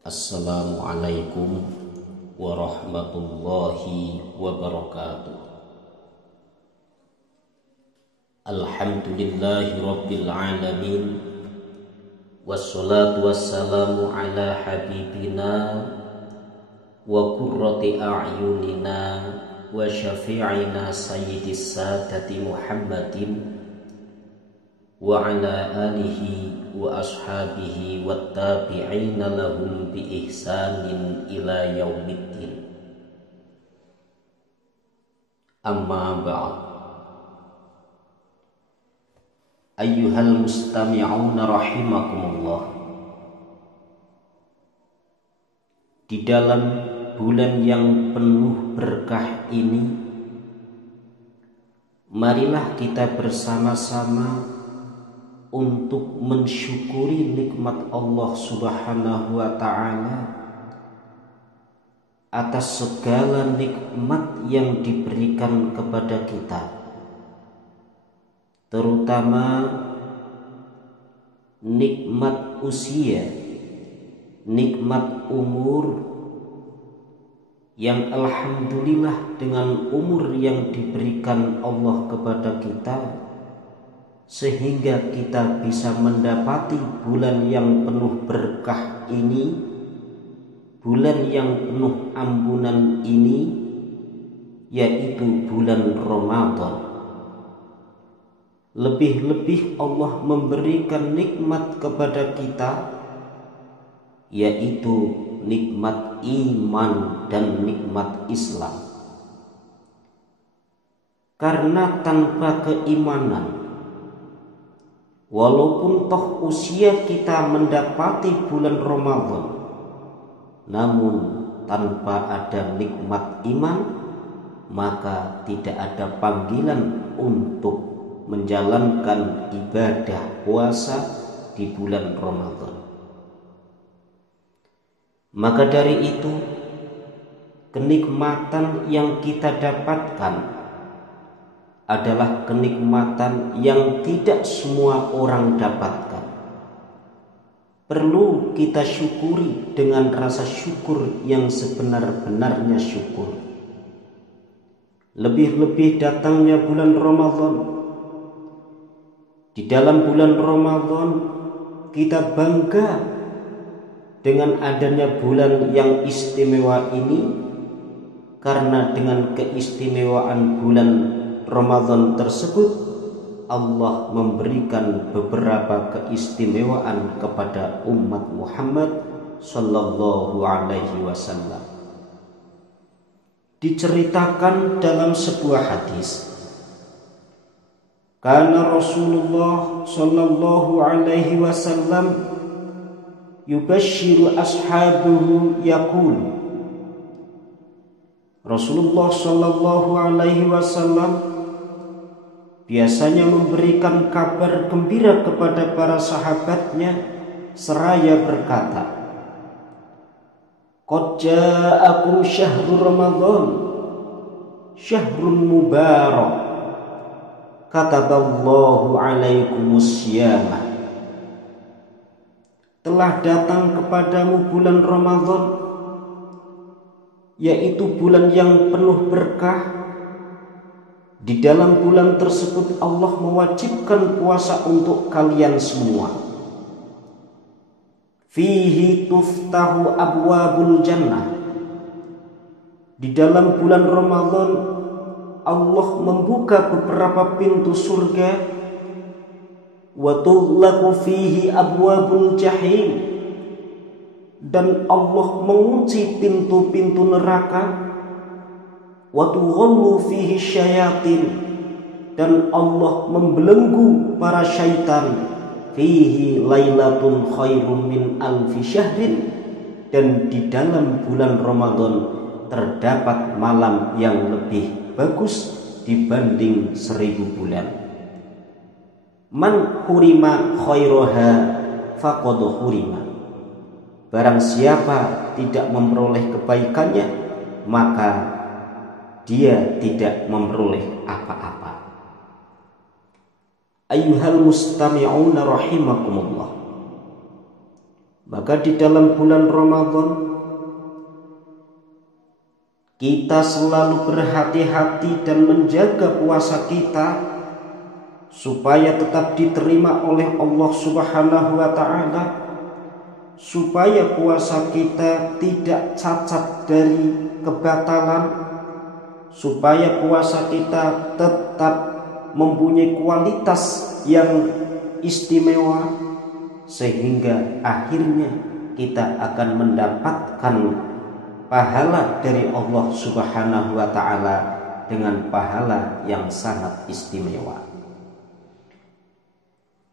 Assalamualaikum warahmatullahi wabarakatuh. Alhamdulillahi rabbil alamin, wassalatu wassalamu ala habibina wa qurrati a'yunina wa syafi'ina sayyidis sadati Muhammadin wa ala alihi wa ashabihi wa tabi'ina lahum bi ihsanin ila yaumiddin. Amma ba'd. Ayyuhal mustami'una rahimakumullah. Di dalam bulan yang penuh berkah ini, marilah kita bersama-sama untuk mensyukuri nikmat Allah Subhanahu wa ta'ala atas segala nikmat yang diberikan kepada kita, terutama nikmat usia, nikmat umur, yang alhamdulillah dengan umur yang diberikan Allah kepada kita, sehingga kita bisa mendapati bulan yang penuh berkah ini, bulan yang penuh ampunan ini, yaitu bulan Ramadan. Lebih-lebih Allah memberikan nikmat kepada kita, yaitu nikmat iman dan nikmat Islam. Karena tanpa keimanan, walaupun toh usia kita mendapati bulan Ramadan, namun tanpa ada nikmat iman, maka tidak ada panggilan untuk menjalankan ibadah puasa di bulan Ramadan. Maka dari itu, kenikmatan yang kita dapatkan adalah kenikmatan yang tidak semua orang dapatkan. Perlu kita syukuri dengan rasa syukur yang sebenar-benarnya syukur. Lebih-lebih datangnya bulan Ramadan. Di dalam bulan Ramadan kita bangga dengan adanya bulan yang istimewa ini, karena dengan keistimewaan bulan Ramadan tersebut, Allah memberikan beberapa keistimewaan kepada umat Muhammad sallallahu alaihi wasallam. Diceritakan dalam sebuah hadis, karena Rasulullah sallallahu alaihi wasallam yubashiru ashabuhu yaqul, Rasulullah sallallahu alaihi wasallam biasanya memberikan kabar gembira kepada para sahabatnya seraya berkata, "Qad ja'akum syahrul Ramadan, syahrun mubarak, kataballahu alaikumus syiyamah." Telah datang kepadamu bulan Ramadan, yaitu bulan yang penuh berkah. Di dalam bulan tersebut Allah mewajibkan puasa untuk kalian semua. Fihi tuftahu abwabul jannah. Di dalam bulan Ramadan Allah membuka beberapa pintu surga. Wa tughlaqu fihi abwabul jahim. Dan Allah mengunci pintu-pintu neraka. Wa tughallu fihi syayatin, dan Allah membelenggu para syaitan. Fihi lailatun khairum min alfi syahrin, dan di dalam bulan Ramadan terdapat malam yang lebih bagus dibanding 1000 bulan. Man hurima khairaha faqad hurima. Barang siapa tidak memperoleh kebaikannya, maka dia tidak memperoleh apa-apa. Ayyuhal mustami'una rahimakumullah. Maka di dalam bulan Ramadan kita selalu berhati-hati dan menjaga puasa kita supaya tetap diterima oleh Allah Subhanahu wa taala, supaya puasa kita tidak cacat dari kebatalan, supaya puasa kita tetap mempunyai kualitas yang istimewa, sehingga akhirnya kita akan mendapatkan pahala dari Allah Subhanahu wa taala dengan pahala yang sangat istimewa.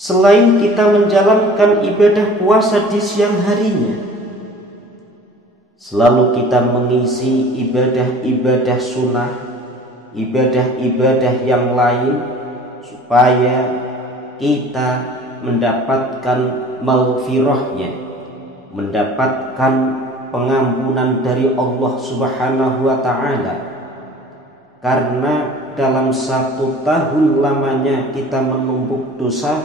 Selain kita menjalankan ibadah puasa di siang harinya, selalu kita mengisi ibadah-ibadah sunnah, ibadah-ibadah yang lain, supaya kita mendapatkan maghfirahnya, mendapatkan pengampunan dari Allah Subhanahu wa taala. Karena dalam 1 tahun lamanya kita menumpuk dosa,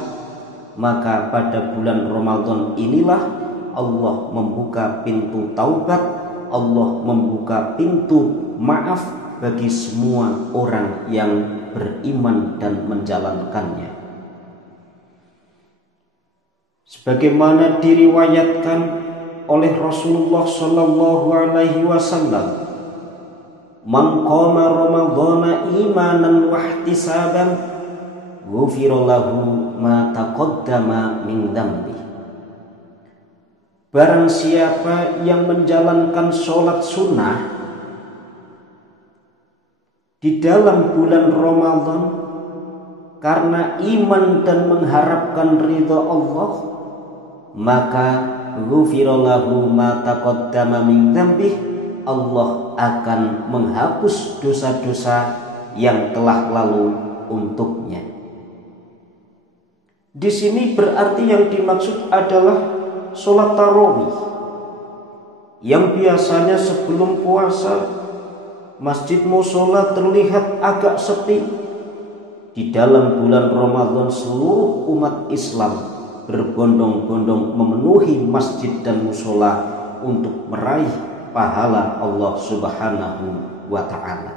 maka pada bulan Ramadan inilah Allah membuka pintu taubat, Allah membuka pintu maaf bagi semua orang yang beriman dan menjalankannya. Sebagaimana diriwayatkan oleh Rasulullah sallallahu alaihi wasallam, man qama ramadhana imanan wa ihtisaban ghufira lahu ma taqaddama min dzambi. Barang siapa yang menjalankan sholat sunnah di dalam bulan Ramadan karena iman dan mengharapkan ridha Allah, maka ghufira lahu ma taqaddama min dzambi, Allah akan menghapus dosa-dosa yang telah lalu untuknya. Di sini berarti yang dimaksud adalah sholat tarawih, yang biasanya sebelum puasa masjid mushola terlihat agak sepi. Di dalam bulan Ramadan seluruh umat Islam berbondong-bondong memenuhi masjid dan mushola untuk meraih pahala Allah Subhanahu wa ta'ala.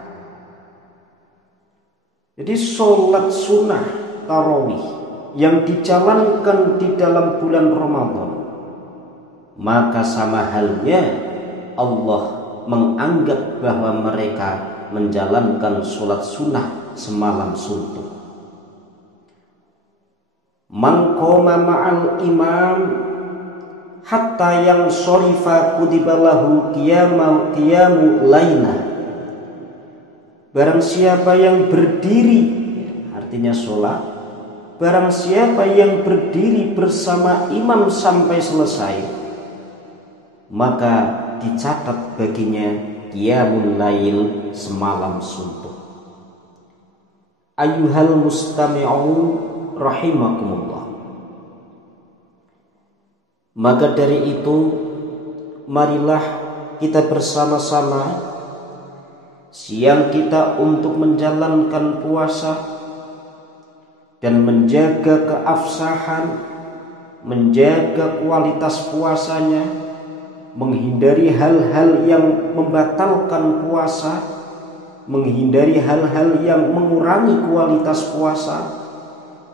Jadi sholat sunnah tarawih yang dijalankan di dalam bulan Ramadan, maka sama halnya Allah menganggap bahwa mereka menjalankan sholat sunnah semalam suntuk. Man qoma ma'al imam hatta yang shorifa kudibalahu qiyamu laina. Barang siapa yang berdiri, artinya sholat, barang siapa yang berdiri bersama imam sampai selesai, maka dicatat baginya qiyamul lail, semalam suntuk. Ayyuhal mustami'un rahimakumullah. Maka dari itu, marilah kita bersama-sama siang kita untuk menjalankan puasa dan menjaga keabsahan, menjaga kualitas puasanya, menghindari hal-hal yang membatalkan puasa, menghindari hal-hal yang mengurangi kualitas puasa,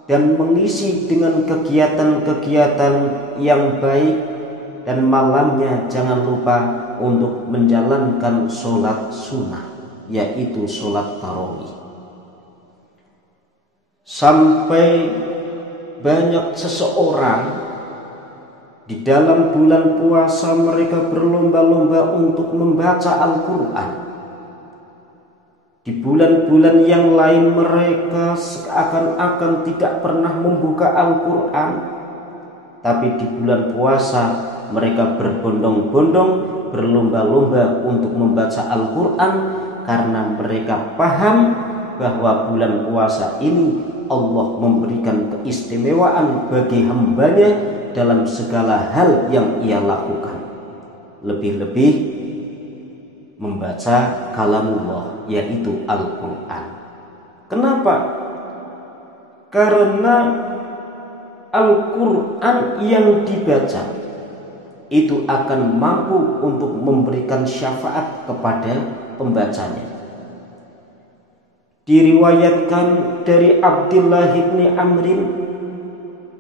dan mengisi dengan kegiatan-kegiatan yang baik. Dan malamnya jangan lupa untuk menjalankan sholat sunnah, yaitu sholat tarawih. Sampai banyak seseorang di dalam bulan puasa mereka berlomba-lomba untuk membaca Al-Quran. Di bulan-bulan yang lain mereka seakan-akan tidak pernah membuka Al-Quran, tapi di bulan puasa mereka berbondong-bondong, berlomba-lomba untuk membaca Al-Quran karena mereka paham bahwa bulan puasa ini Allah memberikan keistimewaan bagi hambanya dalam segala hal yang ia lakukan. Lebih-lebih membaca kalamullah, yaitu Al-Quran. Kenapa? Karena Al-Quran yang dibaca itu akan mampu untuk memberikan syafaat kepada pembacanya. Diriwayatkan dari Abdullah bin Amrin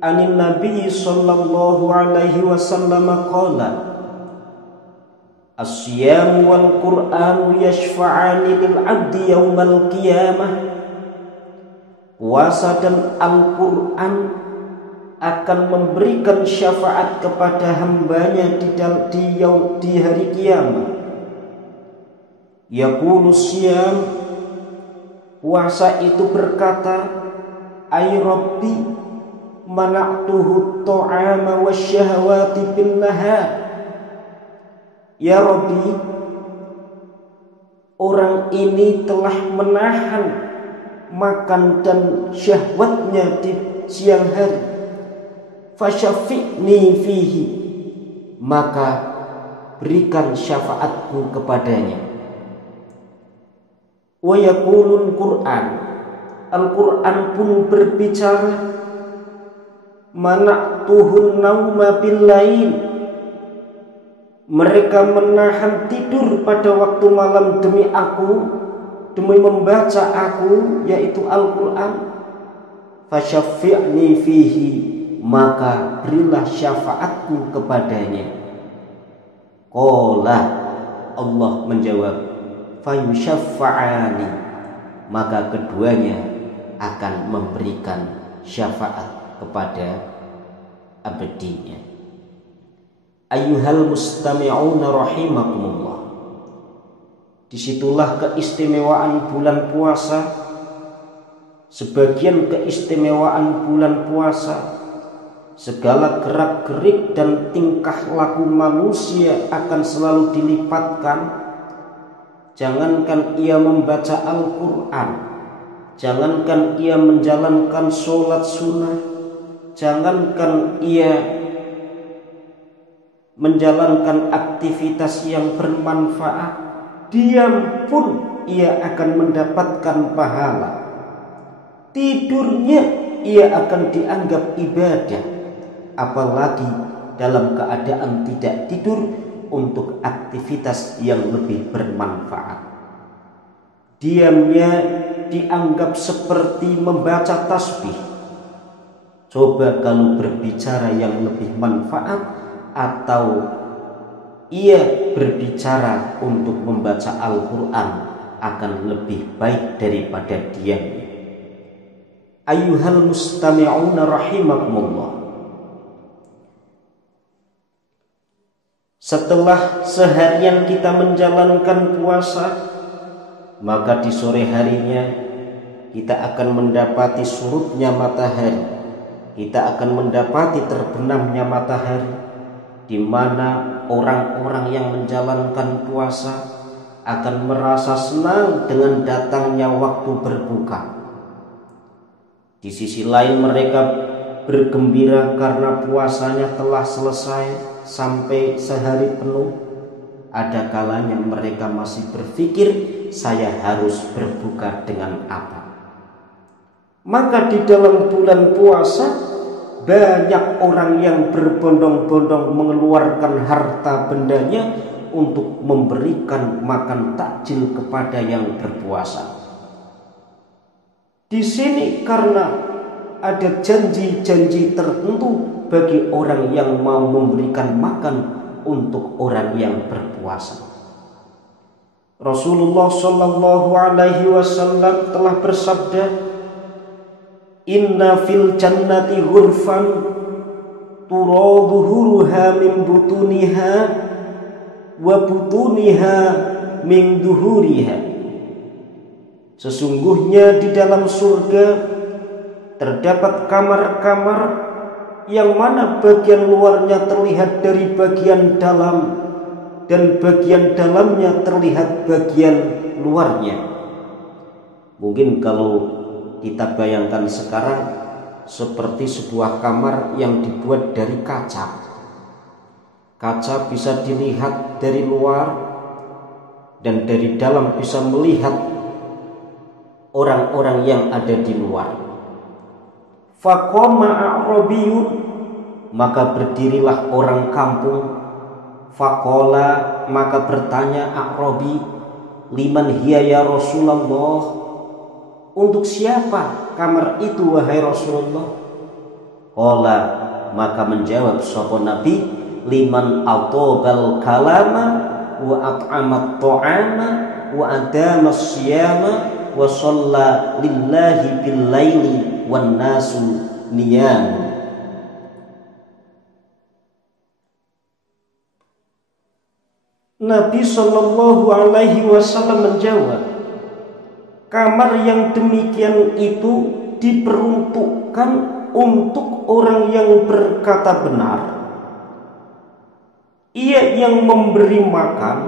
anin Nabi sallallahu alaihi wasallam qala as-siyam wal Qur'an yashfa'ani lil 'abdi yaumal qiyamah. Puasa dan Al-Quran akan memberikan syafaat kepada hambanya di hari kiamat. Yaqulu siyam, puasa itu berkata, ay Rabbi mana'tuhu ta'ama wasyahawati bin nahar. Ya Rabbi, orang ini telah menahan makan dan syahwatnya di siang hari. Fasyafi'ni fihi, maka berikan syafaatku kepadanya. Wa yaqulul Qur'an, Al-Quran pun berbicara, mana'tuhun nauma bil lail, mereka menahan tidur pada waktu malam demi aku, demi membaca aku, yaitu Al-Quran. Fasyafi'ni fihi, maka berilah syafaatku kepadanya. Qala, Allah menjawab, fayusyaffa'ani, maka keduanya akan memberikan syafaat kepada abdinya. Ayyuhal mustami'una rahimakumullah. Disitulah keistimewaan bulan puasa. Sebagian keistimewaan bulan puasa, segala gerak-gerik dan tingkah laku manusia akan selalu dilipatkan. Jangankan ia membaca Al-Quran, jangankan ia menjalankan sholat sunnah, jangankan ia menjalankan aktivitas yang bermanfaat, diam pun ia akan mendapatkan pahala. Tidurnya ia akan dianggap ibadah, apalagi dalam keadaan tidak tidur untuk aktivitas yang lebih bermanfaat. Diamnya dianggap seperti membaca tasbih. Coba kalau berbicara yang lebih manfaat, atau ia berbicara untuk membaca Al-Quran, akan lebih baik daripada diamnya. Ayyuhal mustami'una rahimakumullah. Setelah seharian kita menjalankan puasa, maka di sore harinya kita akan mendapati surutnya matahari, kita akan mendapati terbenamnya matahari, di mana orang-orang yang menjalankan puasa akan merasa senang dengan datangnya waktu berbuka. Di sisi lain mereka bergembira karena puasanya telah selesai sampai sehari penuh. Ada kalanya mereka masih berpikir, saya harus berbuka dengan apa. Maka di dalam bulan puasa banyak orang yang berbondong-bondong mengeluarkan harta bendanya untuk memberikan makan takjil kepada yang berpuasa. Di sini karena ada janji-janji tertentu bagi orang yang mau memberikan makan untuk orang yang berpuasa. Rasulullah Shallallahu Alaihi Wasallam telah bersabda, Inna fil jannati ghurfan turaduhuruha min butuniha wa butuniha min duhuriha. Sesungguhnya di dalam surga terdapat kamar-kamar yang mana bagian luarnya terlihat dari bagian dalam dan bagian dalamnya terlihat bagian luarnya. Mungkin kalau kita bayangkan sekarang seperti sebuah kamar yang dibuat dari kaca. Kaca bisa dilihat dari luar dan dari dalam bisa melihat orang-orang yang ada di luar. Faqama a'rabiyun, maka berdirilah orang kampung. Faqala, maka bertanya A'rabi, liman hiya ya Rasulullah, untuk siapa kamar itu wahai Rasulullah? Qala, maka menjawab sapa Nabi, liman atobal kalama wa at'amat ta'ama wa adama siyama wa shalla lillahi bil laili wan nasu niyam. Nabi Shallallahu Alaihi Wasallam menjawab, kamar yang demikian itu diperuntukkan untuk orang yang berkata benar. Ia yang memberi makan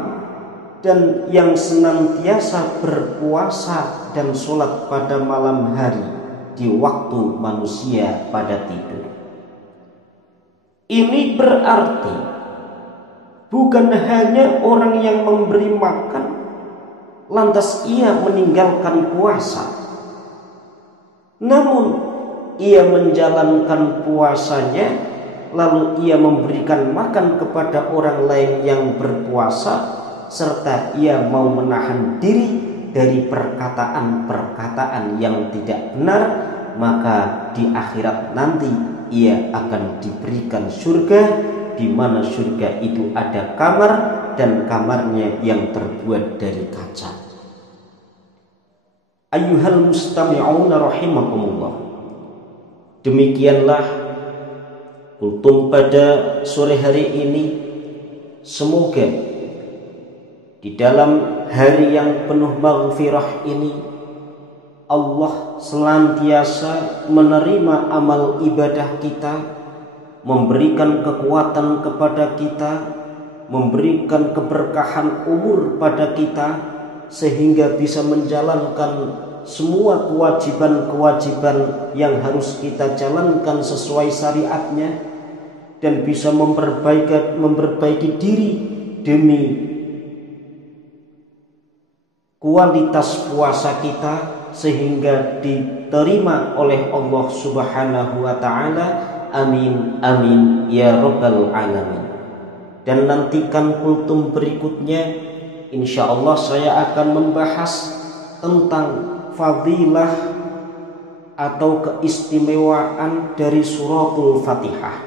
dan yang senantiasa berpuasa dan sholat pada malam hari di waktu manusia pada tidur. Ini berarti bukan hanya orang yang memberi makan lantas ia meninggalkan puasa, namun ia menjalankan puasanya lalu ia memberikan makan kepada orang lain yang berpuasa, serta ia mau menahan diri dari perkataan-perkataan yang tidak benar, maka di akhirat nanti ia akan diberikan surga, di mana surga itu ada kamar dan kamarnya yang terbuat dari kaca. Ayyuhal mustami'una rahimakumullah, demikianlah kultum pada sore hari ini. Semoga di dalam hari yang penuh maghfirah ini Allah senantiasa menerima amal ibadah kita, memberikan kekuatan kepada kita, memberikan keberkahan umur pada kita, sehingga bisa menjalankan semua kewajiban-kewajiban yang harus kita jalankan sesuai syariatnya, dan bisa memperbaiki diri demi kualitas puasa kita sehingga diterima oleh Allah Subhanahu wa Ta'ala. Amin amin ya rabbal alamin. Dan nantikan kultum berikutnya, insya Allah saya akan membahas tentang fadilah atau keistimewaan dari suratul Fatihah.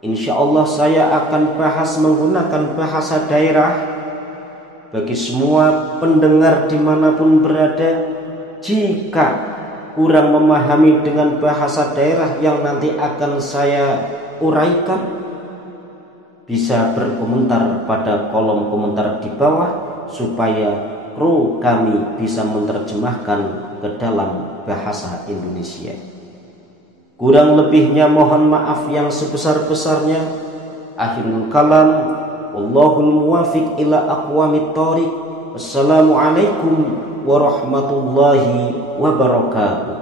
Insya Allah saya akan bahas menggunakan bahasa daerah. Bagi semua pendengar dimanapun berada, jika kurang memahami dengan bahasa daerah yang nanti akan saya uraikan, bisa berkomentar pada kolom komentar di bawah supaya kru kami bisa menerjemahkan ke dalam bahasa Indonesia. Kurang lebihnya mohon maaf yang sebesar-besarnya. Akhirul kalam, wallahul muwafiq ila aqwamit thoriq. Wassalamualaikum warahmatullahi wabarakatuh.